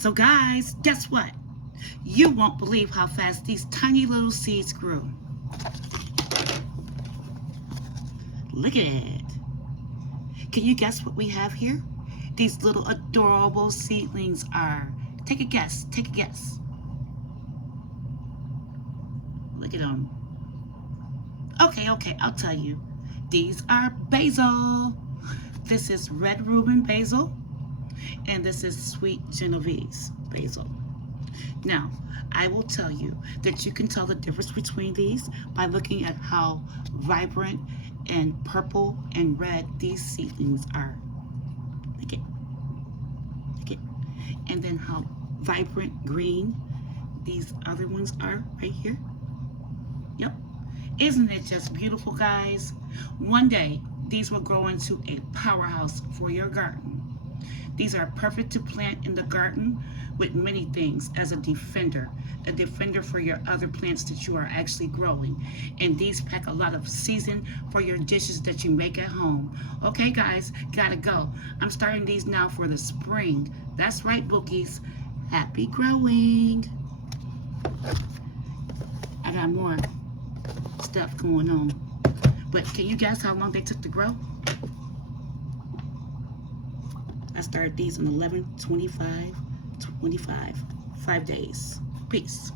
So guys, guess what? You won't believe how fast these tiny little seeds grew. Look at it. Can you guess what we have here? These little adorable seedlings are. Take a guess. Take a guess. Look at them. Okay, I'll tell you. These are basil. This is red Reuben basil. And this is sweet Genovese basil. Now, I will tell you that you can tell the difference between these by looking at how vibrant and purple and red these seedlings are. Look it. Look it. And then how vibrant green these other ones are right here. Yep. Isn't it just beautiful, guys? One day, these will grow into a powerhouse for your garden. These are perfect to plant in the garden with many things as a defender for your other plants that you are actually growing. And these pack a lot of season for your dishes that you make at home. Okay, guys, gotta go. I'm starting these now for the spring. That's right, bookies. Happy growing. I got more stuff going on. But can you guess how long they took to grow? I started these on 11/25/25. 5 days. Peace.